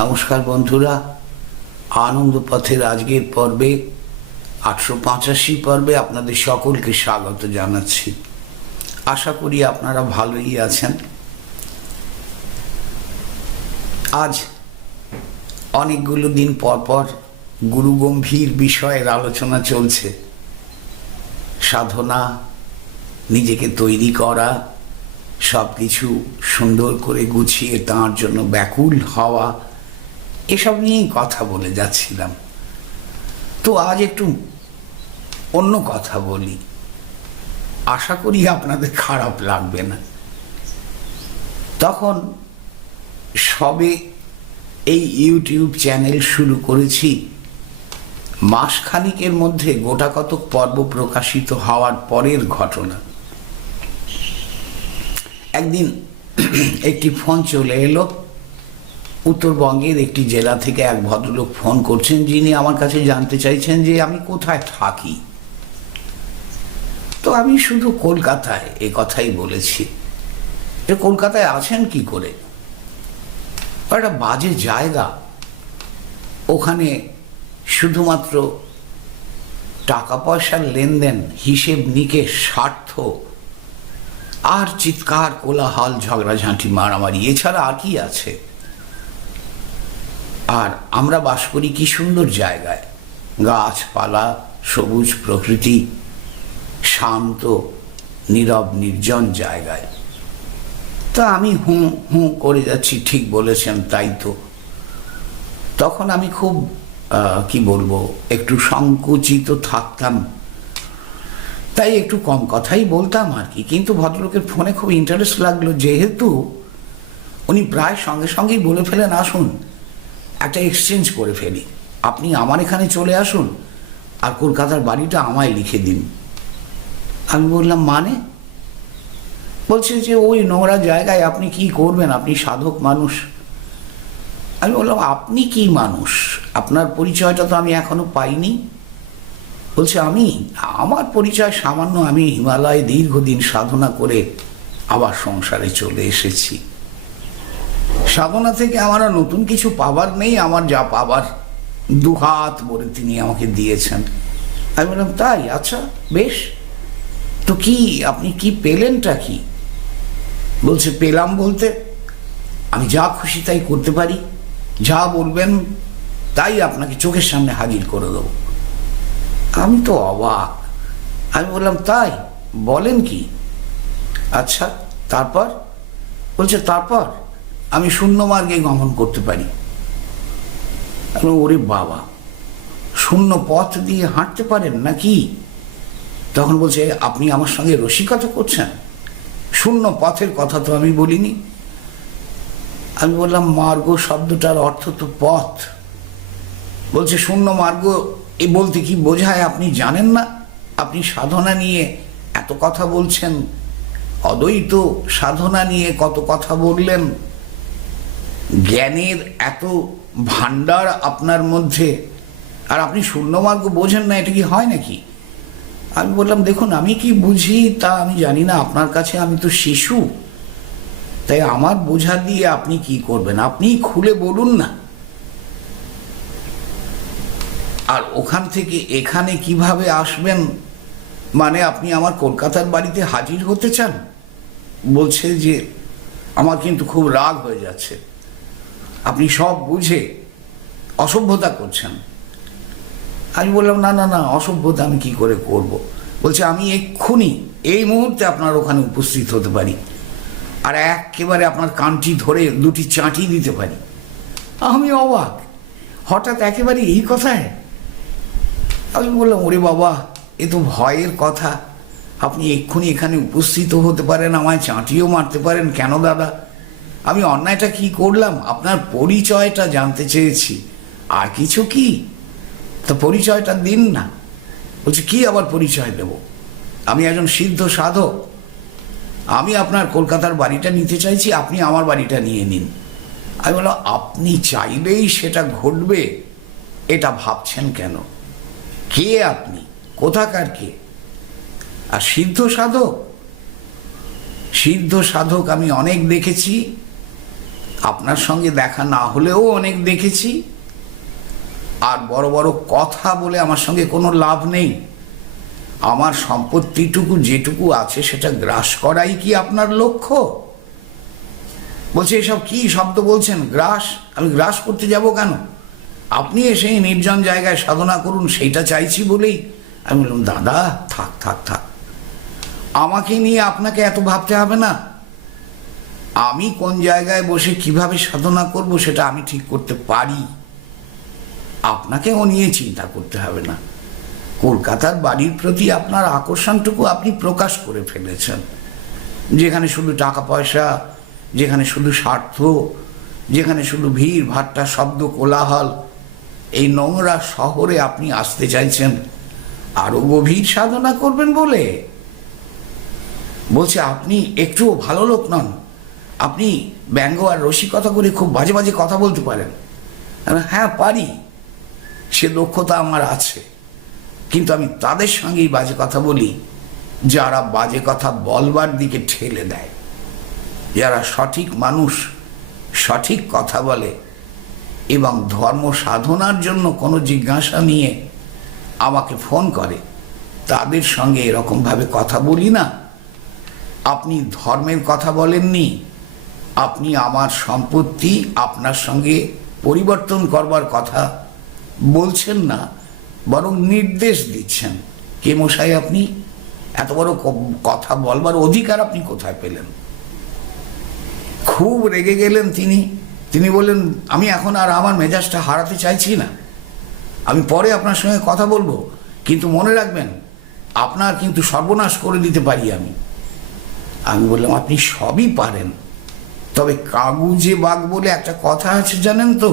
নমস্কার বন্ধুরা, আনন্দ পথের আজকের পর্বে 885 পর্বে আপনাদের সকলকে স্বাগত জানাচ্ছি। আশা করি আপনারা ভালোই আছেন। আজ অনেকগুলো দিন পর পর গুরুগম্ভীর বিষয়ের আলোচনা চলছে। সাধনা, নিজেকে তৈরি করা, সব কিছু সুন্দর করে গুছিয়ে তাঁর জন্য ব্যাকুল হওয়া, এসব নিয়েই কথা বলে যাচ্ছিলাম। তো আজ একটু অন্য কথা বলি, আশা করি আপনাদের খারাপ লাগবে না। তখন সবে এই ইউটিউব চ্যানেল শুরু করেছি, মাসখানিকের মধ্যে গোটা কতক পর্ব প্রকাশিত হওয়ার পরের ঘটনা। একদিন একটি ফোন চলে এলো। উত্তরবঙ্গের একটি জেলা থেকে এক ভদ্রলোক ফোন করছেন, যিনি আমার কাছে জানতে চাইছেন যে আমি কোথায় থাকি। তো আমি শুধু কলকাতায় এ কথাই বলেছি যে কলকাতায় আছেন কি করে, একটা বাজে জায়গা, ওখানে শুধুমাত্র টাকা পয়সার লেনদেন, হিসেব নিকেশ, স্বার্থ আর চিৎকার, কোলাহল, ঝগড়াঝাঁটি, মারামারি, এছাড়া আর কি আছে। আর আমরা বাস করি কি সুন্দর জায়গায়, গাছপালা, সবুজ প্রকৃতি, শান্ত নীরব নির্জন জায়গায়। তা আমি হুঁ হুঁ করে যাচ্ছি, ঠিক বলেছেন তাই তো। তখন আমি খুব কি বলবো, একটু সংকুচিত থাকতাম, তাই একটু কম কথাই বলতাম আর কি। কিন্তু ভদ্রলোকের ফোনে খুব ইন্টারেস্ট লাগলো, যেহেতু উনি প্রায় সঙ্গে সঙ্গেই বলে ফেলেন, আসুন একটা এক্সচেঞ্জ করে ফেলি, আপনি আমার এখানে চলে আসুন আর কলকাতার বাড়িটা আমায় লিখে দিন। আমি বললাম মানে? বলছে যে ওই নোংরা জায়গায় আপনি কি করবেন, আপনি সাধক মানুষ। আমি বললাম আপনি কি মানুষ, আপনার পরিচয়টা তো আমি এখনো পাইনি। বলছে আমার পরিচয় সামান্য, আমি হিমালয়ে দীর্ঘদিন সাধনা করে আবার সংসারে চলে এসেছি। সাধনা থেকে আমার নতুন কিছু পাবার নেই, আমার যা পাবার দুহাত ভরে তিনি আমাকে দিয়েছেন। আমি বললাম তাই, আচ্ছা বেশ, তো কি আপনি কি পেলেনটা কি? বলছে পেলাম বলতে আমি যা খুশি তাই করতে পারি, যা বলবেন তাই আপনাকে চোখের সামনে হাজির করে দেবো। আমি তো অবাক। আমি বললাম তাই, বলেন কি? আচ্ছা তারপর? বলছে তারপর আমি শূন্য মার্গে গমন করতে পারি। আমি ওরে বাবা, শূন্য পথ দিয়ে হাঁটতে পারেন নাকি? তখন বলছে আপনি আমার সঙ্গে রসিকতা করছেন, শূন্য পথের কথা তো আমি বলিনি। আমি বললাম মার্গ শব্দটার অর্থ তো পথ। বলছে শূন্য মার্গ এ বলতে কি বোঝায় আপনি জানেন না? আপনি সাধনা নিয়ে এত কথা বলছেন, অদ্বৈত সাধনা নিয়ে কত কথা বললেন, জ্ঞানের এত ভান্ডার আপনার মধ্যে, আর আপনি শূন্য মার্গ বোঝেন না, এটা কি হয় নাকি? আমি বললাম দেখুন, আমি কি বুঝি তা আমি জানি না, আপনার কাছে আমি তো শিশু, তাই আমার বোঝা দিয়ে আপনি কি করবেন, আপনি খুলে বলুন না। আর ওখান থেকে এখানে কিভাবে আসবেন, মানে আপনি আমার কলকাতার বাড়িতে হাজির হতে চান? বলছে যে আমার কিন্তু খুব রাগ হয়ে যাচ্ছে, আপনি সব বুঝে অসভ্যতা করছেন। আমি বললাম না না না, অসভ্যতা আমি কি করে করব? বলছে আমি এক্ষুনি এই মুহূর্তে আপনার ওখানে উপস্থিত হতে পারি, আর একেবারে আপনার কানটি ধরে দুটি চাঁটি দিতে পারি। আমি অবাক, হঠাৎ একেবারে এই কথায়? আমি বললাম ওরে বাবা, এ তো ভয়ের কথা, আপনি এক্ষুনি এখানে উপস্থিত হতে পারেন, আমায় চাঁটিও মারতে পারেন। কেন দাদা, আমি অন্যায়টা কি করলাম? আপনার পরিচয়টা জানতে চেয়েছি, আর কিছু কি? তো পরিচয়টা দিন না। বলছে কি আবার পরিচয় দেব? আমি একজন সিদ্ধ সাধক, আমি আপনার কলকাতার বাড়িটা নিতে চাইছি, আপনি আমার বাড়িটা নিয়ে নিন। আমি বললাম আপনি চাইলেই সেটা ঘটবে এটা ভাবছেন কেন? কে আপনি, কোথাকার কে? আর সিদ্ধ সাধক, সিদ্ধ সাধক আমি অনেক দেখেছি, আপনার সঙ্গে দেখা না হলেও অনেক দেখেছি। আর বড় বড় কথা বলে আমার সঙ্গে কোনো লাভ নেই। আমার সম্পত্তিটুকু যেটুকু আছে সেটা গ্রাস করাই কি আপনার লক্ষ্য? বলছে এসব কি শব্দ বলছেন, গ্রাস? আমি গ্রাস করতে যাব কেন? আপনি এসে নির্জন জায়গায় সাধনা করুন, সেইটা চাইছি বলেই। আমি বললাম, দাদা থাক থাক থাক, আমাকে নিয়ে আপনাকে এত ভাবতে হবে না। আমি কোন জায়গায় বসে কিভাবে সাধনা করব সেটা আমি ঠিক করতে পারি, আপনাকে ও নিয়ে চিন্তা করতে হবে না। কলকাতার বাড়ির প্রতি আপনার আকর্ষণটুকু আপনি প্রকাশ করে ফেলেছেন, যেখানে শুধু টাকা পয়সা, যেখানে শুধু স্বার্থ, যেখানে শুধু ভিড় ভাট্টা, শব্দ, কোলাহল। এই নোংরা শহরে আপনি আসতে চাইছেন আরো গভীর সাধনা করবেন বলে। বলছে আপনি একটুও ভালো লোক নন, আপনি ব্যঙ্গ আর রসিকতা করে খুব বাজে বাজে কথা বলতে পারেন। হ্যাঁ পারি, সে দক্ষতা আমার আছে, কিন্তু আমি তাদের সঙ্গেই বাজে কথা বলি যারা বাজে কথা বলবার দিকে ঠেলে দেয়। যারা সঠিক মানুষ, সঠিক কথা বলে এবং ধর্ম সাধনার জন্য কোনো জিজ্ঞাসা নিয়ে আমাকে ফোন করে, তাদের সঙ্গে এরকমভাবে কথা বলি না। আপনি ধর্মের কথা বলেননি, আপনি আমার সম্পত্তি আপনার সঙ্গে পরিবর্তন করবার কথা বলছেন না, বরং নির্দেশ দিচ্ছেন। কে মশাই আপনি? এত বড় কথা বলবার অধিকার আপনি কোথায় পেলেন? খুব রেগে গেলেন তিনি। তিনি বললেন, আমি এখন আর আমার মেজাজটা হারাতে চাইছি না, আমি পরে আপনার সঙ্গে কথা বলবো, কিন্তু মনে রাখবেন আপনার কিন্তু সর্বনাশ করে দিতে পারি আমি। আমি বললাম, আপনি সবই পারেন, তবে কাগুজে বাঘ বলে একটা কথা আছে জানেন তো,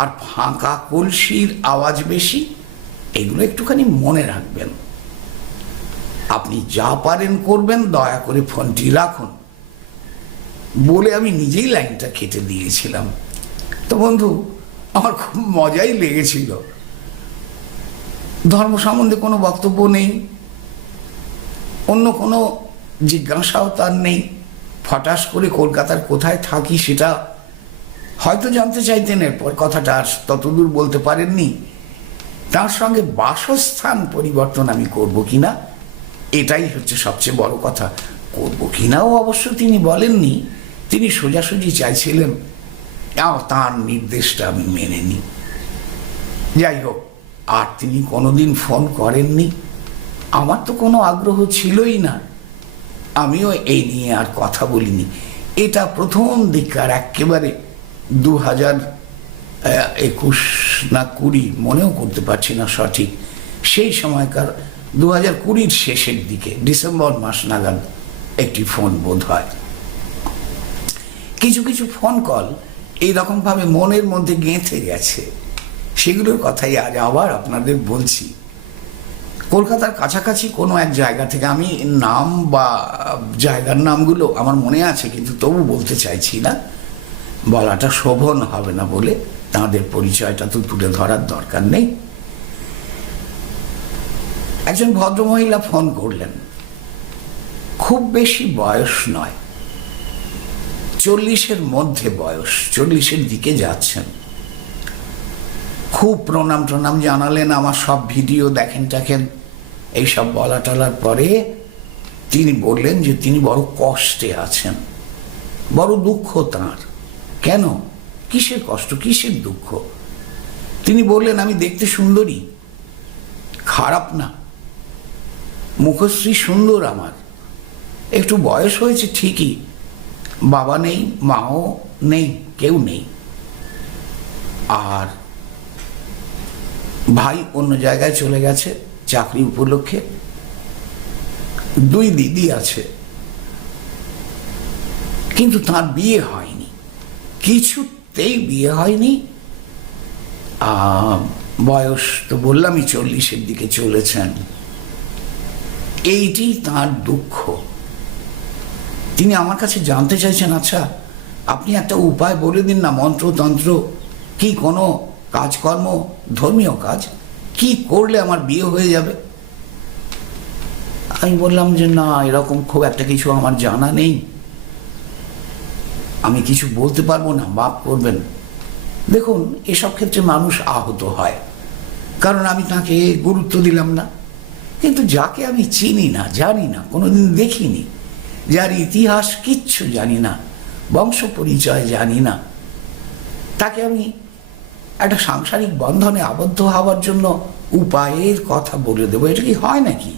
আর ফাঁকা কলসির আওয়াজ বেশি, এগুলো একটুখানি মনে রাখবেন। আপনি যা পারেন করবেন, দয়া করে ফোনটি রাখুন বলে আমি নিজেই লাইনটা কেটে দিয়েছিলাম। তো বন্ধু, আমার খুব মজাই লেগেছিল। ধর্ম সম্বন্ধে কোনো বক্তব্য নেই, অন্য কোনো জিজ্ঞাসাও তার নেই। ফটাস করে কলকাতার কোথায় থাকি সেটা হয়তো জানতে চাইতেন, এরপর কথাটা আর ততদূর বলতে পারেননি। তার সঙ্গে বাসস্থান পরিবর্তন আমি করব কিনা, এটাই হচ্ছে সবচেয়ে বড় কথা। করব কিনাও অবশ্য তিনি বলেননি, তিনি সোজাসুজি চাইছিলেন তার নির্দেশটা আমি মেনে নিই। যাই হোক, আর তিনি কোনোদিন ফোন করেননি, আমার তো কোনো আগ্রহ ছিলই না, আমিও এই নিয়ে আর কথা বলিনি। এটা প্রথম দিককার একেবারে 2021 না 20, মনেও করতে পারছি না সঠিক, সেই সময়কার 2020 শেষের দিকে ডিসেম্বর মাস নাগাদ একটি ফোন বোধ হয়। কিছু কিছু ফোন কল এইরকমভাবে মনের মধ্যে গেঁথে গেছে, সেগুলোর কথাই আজ আবার আপনাদের বলছি। কলকাতার কাছাকাছি কোনো এক জায়গা থেকে, আমি নাম বা জায়গার নামগুলো আমার মনে আছে কিন্তু তবু বলতে চাইছি না, বলাটা শোভন হবে না বলে, তাঁদের পরিচয়টা তো তুলে ধরার দরকার নেই। একজন ভদ্রমহিলা ফোন করলেন, খুব বেশি বয়স নয়, 40-এর মধ্যে বয়স, 40-এর দিকে যাচ্ছেন। খুব প্রণাম টনাম জানালেন, আমার সব ভিডিও দেখেন টাকেন, এইসব বলা টলার পরে তিনি বললেন যে তিনি বড় কষ্টে আছেন, বড় দুঃখ তাঁর। কেন, কিসের কষ্ট, কিসের দুঃখ? তিনি বললেন, আমি দেখতে সুন্দরী, খারাপ না, মুখশ্রী সুন্দর, আমার একটু বয়স হয়েছে ঠিকই, বাবা নেই, মাও নেই, কেউ নেই, আর ভাই অন্য জায়গায় চলে গেছে চাকরি উপলক্ষে, 2 দিদি আছে, কিন্তু তার বিয়ে হয়নি, কিছুতেই বিয়ে হয়নি। বয়স তো বললামই 40-এর দিকে চলেছেন, এইটি তার দুঃখ। তিনি আমার কাছে জানতে চাইছেন, আচ্ছা আপনি একটা উপায় বলে দিন না, মন্ত্রতন্ত্র কি, কোনো কাজকর্ম, ধর্মীয় কাজ কি করলে আমার বিয়ে হয়ে যাবে? আমি বললাম যে না, এরকম খুব একটা কিছু আমার জানা নেই, আমি কিছু বলতে পারবো না, মাফ করবেন। দেখুন, এসব ক্ষেত্রে মানুষ আহত হয়, কারণ আমি তাকে গুরুত্ব দিলাম না। কিন্তু যাকে আমি চিনি না, জানি না, কোনোদিন দেখিনি, যার ইতিহাস কিচ্ছু জানি না, বংশ পরিচয় জানি না, তাকে আমি একটা সাংসারিক বন্ধনে আবদ্ধ হওয়ার জন্য উপায়ের কথা বলে দেবো? এটা কি হয় নাকি?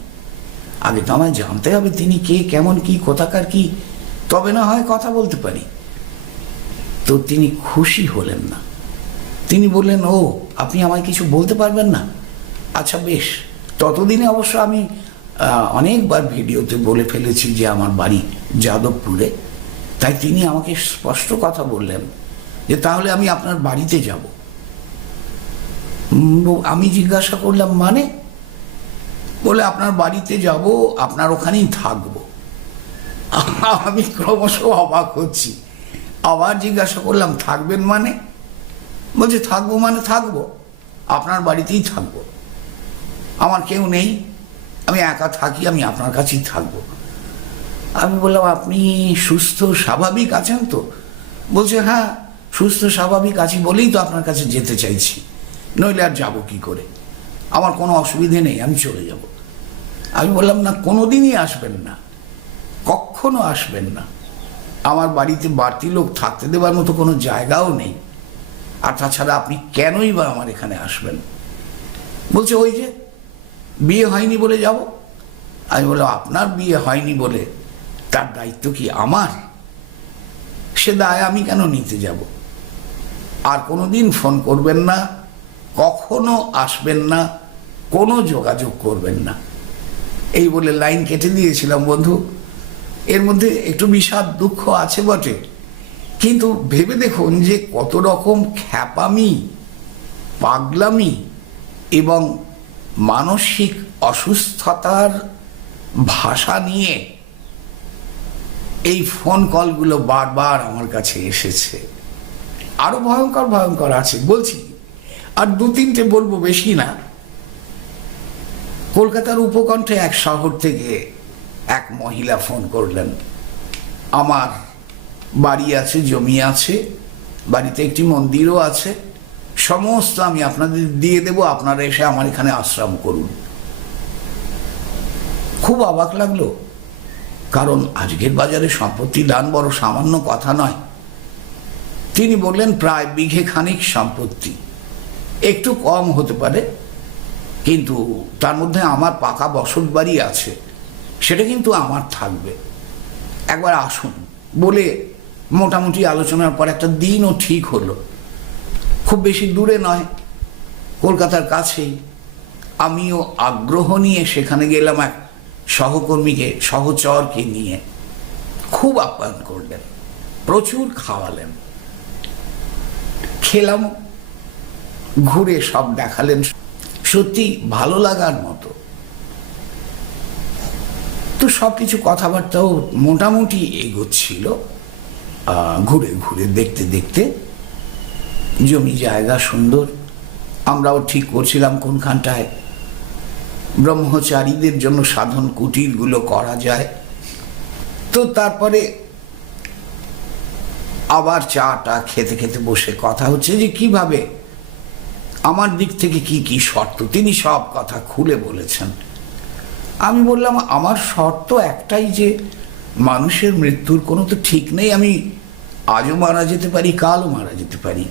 আগে তো আমায় জানতে হবে তিনি কে, কেমন, কি, কোথাকার কি, তবে না হয় কথা বলতে পারি। তো তিনি খুশি হলেন না। তিনি বললেন, ও, আপনি আমায় কিছু বলতে পারবেন না? আচ্ছা বেশ। ততদিনে অবশ্য আমি অনেকবার ভিডিওতে বলে ফেলেছি যে আমার বাড়ি যাদবপুরে। তাই তিনি আমাকে স্পষ্ট কথা বললেন যে তাহলে আমি আপনার বাড়িতে যাব। আমি জিজ্ঞাসা করলাম, মানে? বলে, আপনার বাড়িতে যাব, আপনার ওখানেই থাকবো। আমি ক্রমশ অবাক হচ্ছি। আবার জিজ্ঞাসা করলাম, থাকবেন মানে? বলছে, থাকবো মানে থাকবো, আপনার বাড়িতেই থাকবো। আমার কেউ নেই, আমি একা থাকি, আমি আপনার কাছেই থাকবো। আমি বললাম, আপনি সুস্থ স্বাভাবিক আছেন তো? বলছে, হ্যাঁ, সুস্থ স্বাভাবিক আছি বলেই তো আপনার কাছে যেতে চাইছি, নইলে আর যাবো কি করে? আমার কোনো অসুবিধে নেই, আমি চলে যাব। আমি বললাম, না, কোনোদিনই আসবেন না, কখনো আসবেন না। আমার বাড়িতে বাড়তি লোক থাকতে দেবার মতো কোনো জায়গাও নেই, আর তাছাড়া আপনি কেনই বা আমার এখানে আসবেন? বলছে, ওই যে বিয়ে হয়নি বলে যাব। আমি বললাম, আপনার বিয়ে হয়নি বলে তার দায়িত্ব কি আমার? সে দায় আমি কেন নিতে যাব? আর কোনোদিন ফোন করবেন না, কখনো আসবেন না, কোনো যোগাযোগ করবেন না, এই বলে লাইন কেটে দিয়েছিলাম। বন্ধু, এর মধ্যে একটু বিষাদ দুঃখ আছে বটে, কিন্তু ভেবে দেখুন যে কত রকম খ্যাপামি, পাগলামি এবং মানসিক অসুস্থতার ভাষা নিয়ে এই ফোন কলগুলো বারবার আমার কাছে এসেছে। আরো ভয়ঙ্কর ভয়ঙ্কর আছে, বলছি, আর দু তিনটে বলবো, বেশি না। কলকাতার উপকণ্ঠে এক শহর থেকে এক মহিলা ফোন করলেন, আমার বাড়ি আছে, জমি আছে, বাড়িতে একটি মন্দিরও আছে, সমস্ত আমি আপনাদের দিয়ে দেব, আপনারা এসে আমার এখানে আশ্রম করুন। খুব অবাক লাগলো, কারণ আজকের বাজারে সম্পত্তি দান বড় সামান্য কথা নয়। তিনি বললেন, প্রায় বিঘে খানিক সম্পত্তি, একটু কম হতে পারে, কিন্তু তার মধ্যে আমার পাকা বসত বাড়ি আছে, সেটা কিন্তু আমার থাকবে, একবার আসুন। বলে মোটামুটি আলোচনার পর একটা দিনও ঠিক হলো। খুব বেশি দূরে নয়, কলকাতার কাছেই। আমিও আগ্রহ নিয়ে সেখানে গেলাম, এক সহকর্মীকে, সহচরকে নিয়ে। খুব আপ্যায়ন করলেন, প্রচুর খাওয়ালেন, খেলাম, ঘুরে সব দেখালেন, সত্যি ভালো লাগার মতো। তো সবকিছু কথাবার্তাও মোটামুটি এগোচ্ছিল। ঘুরে ঘুরে দেখতে দেখতে জমি জায়গা সুন্দর, আমরাও ঠিক করছিলাম কোনখানটায় ব্রহ্মচারীদের জন্য সাধন কুটিরগুলো করা যায়। তো তারপরে আবার চাটা খেতে খেতে বসে কথা হচ্ছে যে কিভাবে আমার দিক থেকে কি কি শর্ত। তিনি সব কথা খুলে বলেছেন। আমি বললাম, আমার শর্ত একটাই, যে মানুষের মৃত্যুর কোনো তো ঠিক নেই, আমি আজও মারা যেতে পারি, কালও মারা যেতে পারি।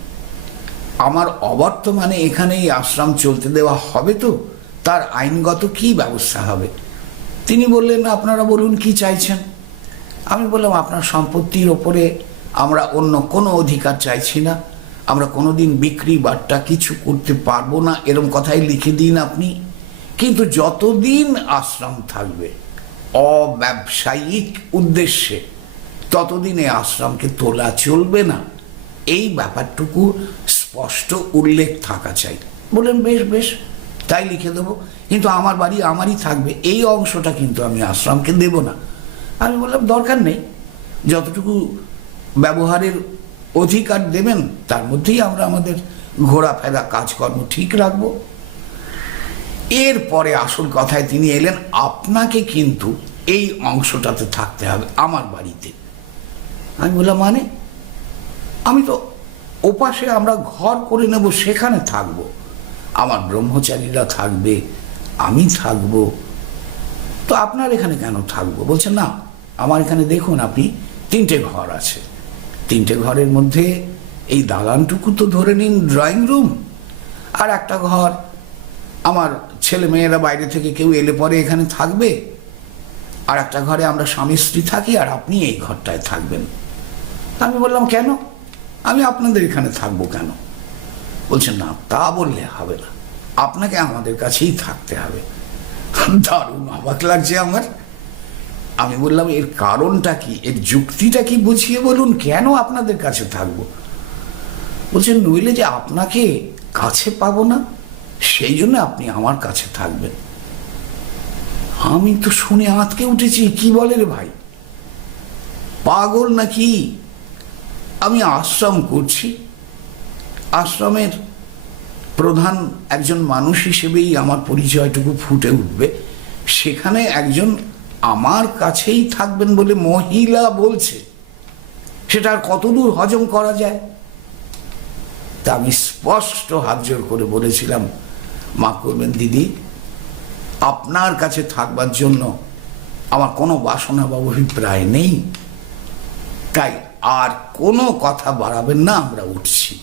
আমার অবর্তমানে এখানেই আশ্রম চলতে দেওয়া হবে তো তার আইনগত কি ব্যবস্থা হবে? তিনি বললেন, আপনারা বলুন কি চাইছেন। আমি বললাম, আপনার সম্পত্তির ওপরে আমরা অন্য কোনো অধিকার চাইছি না, আমরা কোনোদিন বিক্রি বাট্টা কিছু করতে পারবো না, এরম কথাই লিখে দিন আপনি। কিন্তু যতদিন আশ্রম থাকবে অব্যবসায়িক উদ্দেশ্যে, ততদিনে আশ্রমকে তোলা চলবে না, এই ব্যাপারটুকু স্পষ্ট উল্লেখ থাকা চাই। বললেন, বেশ বেশ, তাই লিখে দেবো, কিন্তু আমার বাড়ি আমারই থাকবে, এই অংশটা কিন্তু আমি আশ্রমকে দেব না। আমি বললাম, দরকার নেই, যতটুকু ব্যবহারের অধিকার দেবেন তার মধ্যেই আমরা আমাদের ঘোরাফেরা কাজকর্ম ঠিক রাখবো। এরপরে আসল কথায় তিনি এলেন, আপনাকে কিন্তু এই অংশটাতে থাকতে হবে আমার বাড়িতে। আমি বললাম, মানে? আমি তো ওপাশে আমরা ঘর করে নেব, সেখানে থাকব, আমার ব্রহ্মচারীরা থাকবে, আমি থাকব, তো আপনার এখানে কেন থাকবো? বলছেন না, আমার এখানে দেখুন আপনি 3টে ঘর আছে, 3টে ঘরের মধ্যে এই দালানটুকু তো ধরে নিন ড্রয়িং রুম, আর একটা ঘর আমার ছেলে মেয়েরা বাইরে থেকে কেউ এলে পরে এখানে থাকবে, আর একটা ঘরে আমরা স্বামী স্ত্রী থাকি, আর আপনি এই ঘরটায় থাকবেন। আমি বললাম কেন, আমি আপনাদের এখানে থাকবো কেন? বলছেন না, তা বললে হবে না, আপনাকে আমাদের কাছেই থাকতে হবে। দারুণ অবাক লাগছে আমার। আমি বললাম এর কারণটা কি, এর যুক্তিটা কি বুঝিয়ে বলুন, কেন আপনাদের কাছে থাকবো? বলছেন নইলে যে আপনাকে কাছে পাবো না, সেই জন্য আপনি আমার কাছে থাকবেন। আমি তো শুনে আঁতকে উঠেছি, কি বলে রে ভাই, পাগল নাকি? আমি আশ্রম করছি, আশ্রমের প্রধান একজন মানুষ হিসেবেই আমার পরিচয়টুকু ফুটে উঠবে, সেখানে একজন আমার কাছেই থাকবেন বলে মহিলা বলছে, সেটা আর কতদূর হজম করা যায়? তা আমি স্পষ্ট হাত জোর করে বলেছিলাম, মাফ করবেন দিদি, আপনার কাছে থাকবার জন্য আমার কোনো বাসনা বা অভিপ্রায় নেই, তাই আর কোনো কথা বাড়াবেন না, আমরা উঠছি।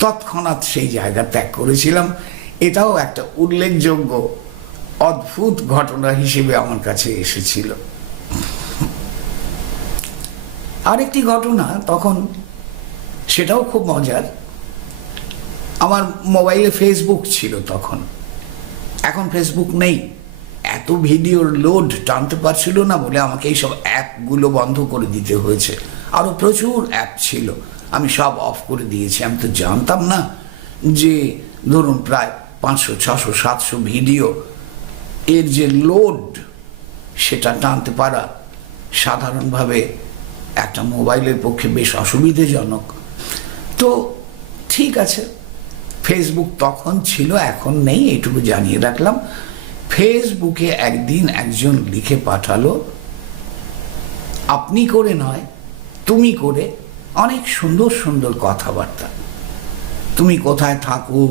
তৎক্ষণাৎ সেই জায়গা ত্যাগ করেছিলাম। এটাও একটা উল্লেখযোগ্য অদ্ভুত ঘটনা হিসেবে আমার কাছে এসেছিল। আরেকটি ঘটনা তখন, সেটাও খুব মজার। আমার মোবাইলে ফেসবুক ছিল তখন, এখন ফেসবুক নেই। এত ভিডিওর লোড টানতে পারছিল না বলে আমাকে এইসব অ্যাপগুলো বন্ধ করে দিতে হয়েছে। আরও প্রচুর অ্যাপ ছিল, আমি সব অফ করে দিয়েছি। আমি তো জানতাম না যে ধরুন প্রায় 500, 600, 700 ভিডিও এর যে লোড, সেটা টানতে পারা সাধারণভাবে একটা মোবাইলের পক্ষে বেশ অসুবিধাজনক। তো ঠিক আছে, ফেসবুক তখন ছিল, এখন নেই, এইটুকু জানিয়ে রাখলাম। ফেসবুকে একদিন একজন লিখে পাঠালো, আপনি করে নয় তুমি করে, অনেক সুন্দর সুন্দর কথাবার্তা। তুমি কোথায় থাকো,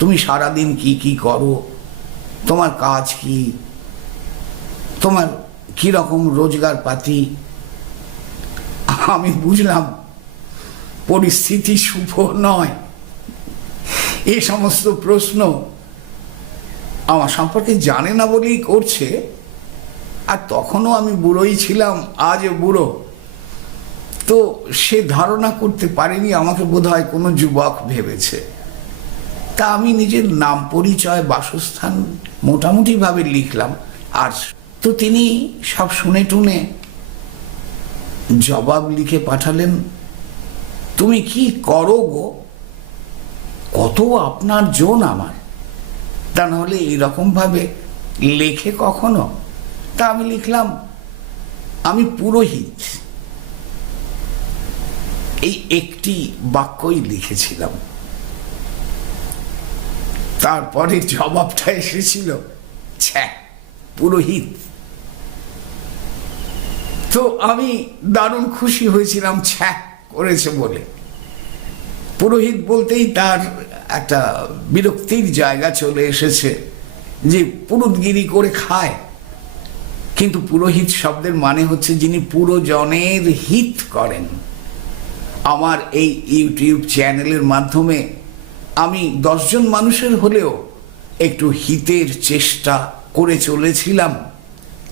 তুমি সারাদিন কি কি করো, তোমার কাজ কি, তোমার কি রকম রোজগার পাতি। আমি বুঝলাম পরিস্থিতি শুভ নয়। এই সমস্ত প্রশ্ন আমার সম্পর্কে জানে না বলেই করছে। আর তখনও আমি বুড়োই ছিলাম, আজও বুড়ো, তো সে ধারণা করতে পারেনি আমাকে বোধহয় কোনো যুবক ভেবেছে। তা আমি নিজের নাম, পরিচয়, বাসস্থান মোটামুটিভাবে লিখলাম। আর তো তিনি সব শুনে টুনে জবাব লিখে পাঠালেন, তুমি কি করো গো, কত আপনার জোন আমার, তা নাহলে এইরকমভাবে লেখে কখনো? তা আমি লিখলাম, আমি পুরোহিত। এই একটি বাক্যই লিখেছিলাম। তারপরে জবাবটা এসেছিল, ছ্যা, পুরোহিত। তো আমি দারুণ খুশি হয়েছিলাম ছ্যা করেছে বলে। পুরোহিত বলতেই তার একটা বিরক্তির জায়গা চলে এসেছে, যে পুরুতগিরি করে খায়। কিন্তু পুরোহিত শব্দের মানে হচ্ছে যিনি পুরোজনের হিত করেন। আমার এই ইউটিউব চ্যানেলের মাধ্যমে আমি 10 জন মানুষের হলেও একটু হিতের চেষ্টা করে চলেছিলাম,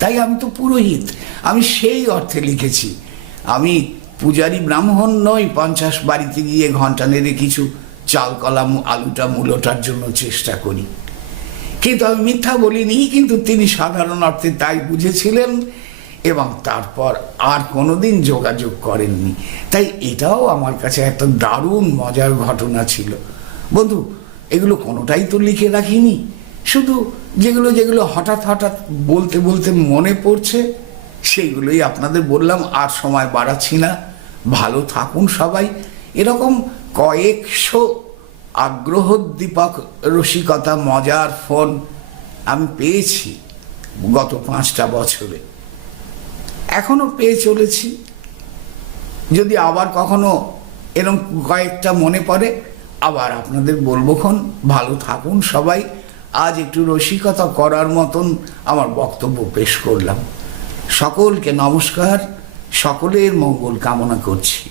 তাই আমি তো পুরোহিত। আমি সেই অর্থে লিখেছি। আমি পূজারী ব্রাহ্মণ নই, 50 বাড়িতে গিয়ে ঘন্টা নেড়ে কিছু চাল কলা আলুটা মূলোটার জন্য চেষ্টা করি। কিন্তু আমি মিথ্যা বলিনি, কিন্তু তিনি সাধারণ অর্থে তাই বুঝেছিলেন এবং তারপর আর কোনোদিন যোগাযোগ করেননি। তাই এটাও আমার কাছে একটা দারুণ মজার ঘটনা ছিল। বন্ধু, এগুলো কোনোটাই তো লিখে রাখিনি, শুধু যেগুলো যেগুলো হঠাৎ হঠাৎ বলতে বলতে মনে পড়ছে সেইগুলোই আপনাদের বললাম। আর সময় বাড়াচ্ছি না। ভালো থাকুন সবাই। এরকম কয়েকশো আগ্রহোদ্দীপক রসিকতা, মজার ফোন আমি পেয়েছি গত 5টা বছরে, এখনো পেয়ে চলেছি। যদি আবার কখনো এরকম কয়েকটা মনে পড়ে, আবার আপনাদের বলবোক্ষণ। ভালো থাকুন সবাই। আজ একটু রসিকতা করার মতন আমার বক্তব্য পেশ করলাম। সকলকে নমস্কার, সকলের মঙ্গল কামনা করছি।